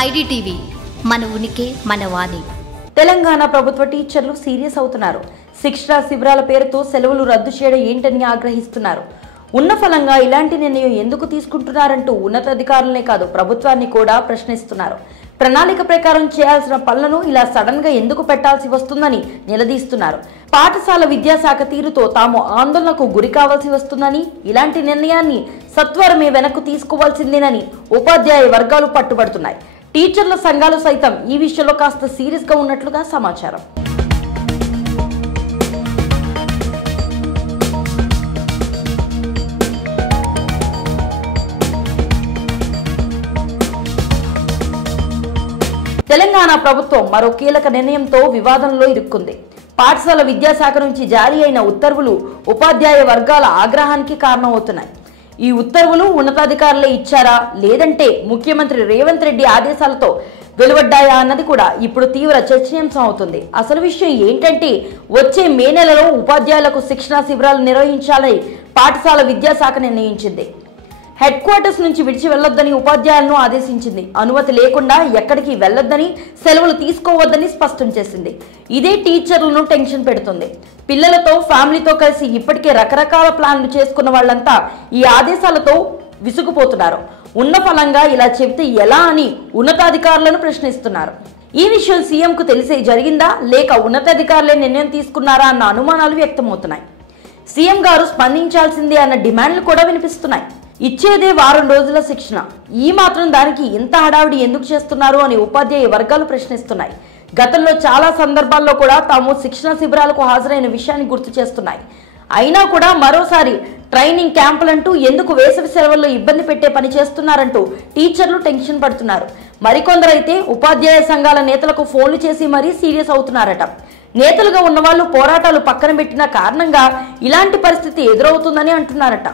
IDTV మన ఉనికి మన వాణి. తెలంగాణ ప్రభుత్వ టీచర్లు సీరియస్ అవుతున్నారు. శిక్షణ శిబిరాల పేరుతో సెలవులు రద్దు చేయడం ఏంటని ఆగ్రహిస్తున్నారు. ఉన్న ఫలంగా ఇలాంటి నిర్ణయం ఎందుకు తీసుకుంటున్నారంటూ ఉన్నతాధికారులనే కాదు ప్రభుత్వాన్ని కూడా ప్రశ్నిస్తున్నారు. ప్రణాళిక ప్రకారం చేయాల్సిన పనులను ఇలా సడన్ గా ఎందుకు పెట్టాల్సి వస్తుందని నిలదీస్తున్నారు. పాఠశాల విద్యాశాఖ తీరుతో తాము ఆందోళనకు గురి కావాల్సి వస్తుందని, ఇలాంటి నిర్ణయాన్ని సత్వరమే వెనక్కు తీసుకోవాల్సిందేనని ఉపాధ్యాయ వర్గాలు పట్టుబడుతున్నాయి. టీచర్ల సంఘాలు సైతం ఈ విషయంలో కాస్త సీరియస్ గా ఉన్నట్లుగా సమాచారం. తెలంగాణ ప్రభుత్వం మరో కీలక నిర్ణయంతో వివాదంలో ఇరుక్కుంది. పాఠశాల విద్యాశాఖ నుంచి జారీ అయిన ఉత్తర్వులు ఉపాధ్యాయ వర్గాల ఆగ్రహానికి కారణమవుతున్నాయి. ఈ ఉత్తర్వులు ఉన్నతాధికారులే ఇచ్చారా లేదంటే ముఖ్యమంత్రి రేవంత్ రెడ్డి ఆదేశాలతో వెలువడ్డాయా అన్నది కూడా ఇప్పుడు తీవ్ర చర్చనీయాంశం అవుతుంది. అసలు విషయం ఏంటంటే వచ్చే మే నెలలో ఉపాధ్యాయులకు శిక్షణా శిబిరాలు నిర్వహించాలని పాఠశాల విద్యాశాఖ నిర్ణయించింది. హెడ్ క్వార్టర్స్ నుంచి విడిచి వెళ్లొద్దని ఉపాధ్యాయులను ఆదేశించింది. అనుమతి లేకుండా ఎక్కడికి వెళ్లొద్దని, సెలవులు తీసుకోవద్దని స్పష్టం చేసింది. ఇదే టీచర్లను టెన్షన్ పెడుతుంది. పిల్లలతో ఫ్యామిలీతో కలిసి ఇప్పటికే రకరకాల ప్లాన్లు చేసుకున్న వాళ్ళంతా ఈ ఆదేశాలతో విసుగుపోతున్నారు. ఉన్న ఫలంగా ఇలా చెబితే ఎలా అని ఉన్నతాధికారులను ప్రశ్నిస్తున్నారు. ఈ విషయం సీఎంకు తెలిసే జరిగిందా లేక ఉన్నతాధికారులే నిర్ణయం తీసుకున్నారా అన్న అనుమానాలు వ్యక్తమవుతున్నాయి. సీఎం గారు స్పందించాల్సిందే అన్న డిమాండ్లు కూడా వినిపిస్తున్నాయి. ఇచ్చేదే వారం రోజుల శిక్షణ, ఈ మాత్రం దానికి ఇంత హడావిడి ఎందుకు చేస్తున్నారు అని ఉపాధ్యాయ వర్గాలు ప్రశ్నిస్తున్నాయి. గతంలో చాలా సందర్భాల్లో కూడా తాము శిక్షణ శిబిరాలకు హాజరైన విషయాన్ని గుర్తు చేస్తున్నాయి. అయినా కూడా మరోసారి ట్రైనింగ్ క్యాంపులంటూ ఎందుకు వేసవి సెలవుల్లో ఇబ్బంది పెట్టే పని చేస్తున్నారంటూ టీచర్లు టెన్షన్ పడుతున్నారు. మరికొందరైతే ఉపాధ్యాయ సంఘాల నేతలకు ఫోన్లు చేసి మరీ సీరియస్ అవుతున్నారట. నేతలుగా ఉన్నవాళ్లు పోరాటాలు పక్కన పెట్టిన కారణంగా ఇలాంటి పరిస్థితి ఎదురవుతుందని అంటున్నారట.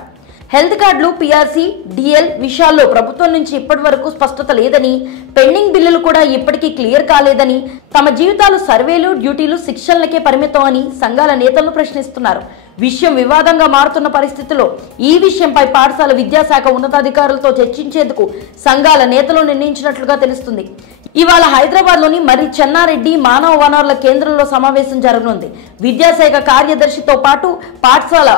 హెల్త్ కార్డులు, పీఆర్సీ, డిఎల్ విషయాల్లో ప్రభుత్వం నుంచి ఇప్పటి వరకు స్పష్టత లేదని, పెండింగ్ బిల్లులు కూడా ఇప్పటికీ క్లియర్ కాలేదని, తమ జీవితాలు సర్వేలు, డ్యూటీలు, శిక్షణలకే పరిమితం అని సంఘాల నేతలను ప్రశ్నిస్తున్నారు. విషయం వివాదంగా మారుతున్న పరిస్థితిలో ఈ విషయంపై పాఠశాల విద్యాశాఖ ఉన్నతాధికారులతో చర్చించేందుకు సంఘాల నేతలు నిర్ణయించినట్లుగా తెలుస్తుంది. ఇవాళ హైదరాబాద్ లోని మరి చెన్నారెడ్డి మానవ వనరుల కేంద్రంలో సమావేశం జరగనుంది. విద్యాశాఖ కార్యదర్శితో పాటు పాఠశాల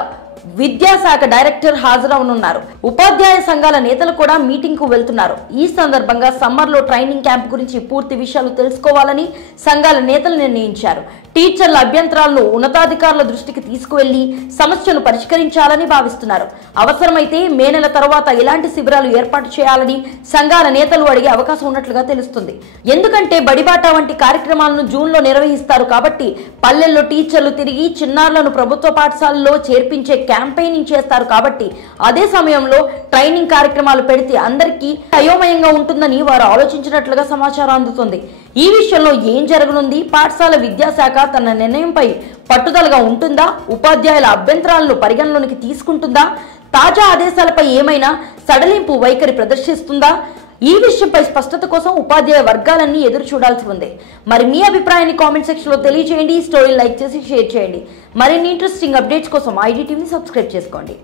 విద్యాశాఖ డైరెక్టర్ హాజరవనున్నారు. ఉపాధ్యాయ సంఘాల నేతలు కూడా మీటింగ్ కు వెళ్తున్నారు. ఈ సందర్భంగా సమ్మర్ లో ట్రైనింగ్ క్యాంప్ గురించి పూర్తి విషయాలు తెలుసుకోవాలని సంఘాల నేతలు నిర్ణయించారు. టీచర్ల అభ్యంతరాలను ఉన్నతాధికారుల దృష్టికి తీసుకువెళ్లి సమస్యను పరిష్కరించాలని భావిస్తున్నారు. అవసరమైతే మే నెల తర్వాత ఇలాంటి శిబిరాలు ఏర్పాటు చేయాలని సంఘాల నేతలు అడిగే అవకాశం ఉన్నట్లుగా తెలుస్తుంది. ఎందుకంటే బడిబాట వంటి కార్యక్రమాలను జూన్ లో నిర్వహిస్తారు కాబట్టి పల్లెల్లో టీచర్లు తిరిగి చిన్నారులను ప్రభుత్వ పాఠశాలలో చేర్పించే క్యాంపెయినింగ్ చేస్తారు కాబట్టి అదే సమయంలో ట్రైనింగ్ కార్యక్రమాలు పెడితే అందరికీ అయోమయంగా ఉంటుందని వారు ఆలోచించినట్లుగా సమాచారం అందుతుంది. ఈ విషయంలో ఏం జరగనుంది? పాఠశాల విద్యాశాఖ తన నిర్ణయంపై పట్టుదలగా ఉంటుందా? ఉపాధ్యాయుల అభ్యంతరాలను పరిగణలోనికి తీసుకుంటుందా? తాజా ఆదేశాలపై ఏమైనా సడలింపు వైఖరి ప్రదర్శిస్తుందా? ఈ విషయంపై స్పష్టత కోసం ఉపాధ్యాయ వర్గాలన్నీ ఎదురు చూడాల్సి ఉంది. మరి మీ అభిప్రాయాన్ని కామెంట్ సెక్షన్ లో తెలియజేయండి. స్టోరీ లైక్ చేసి షేర్ చేయండి. మరిన్ని ఇంట్రెస్టింగ్ అప్డేట్స్ కోసం ఐడిటీవీని సబ్స్క్రైబ్ చేసుకోండి.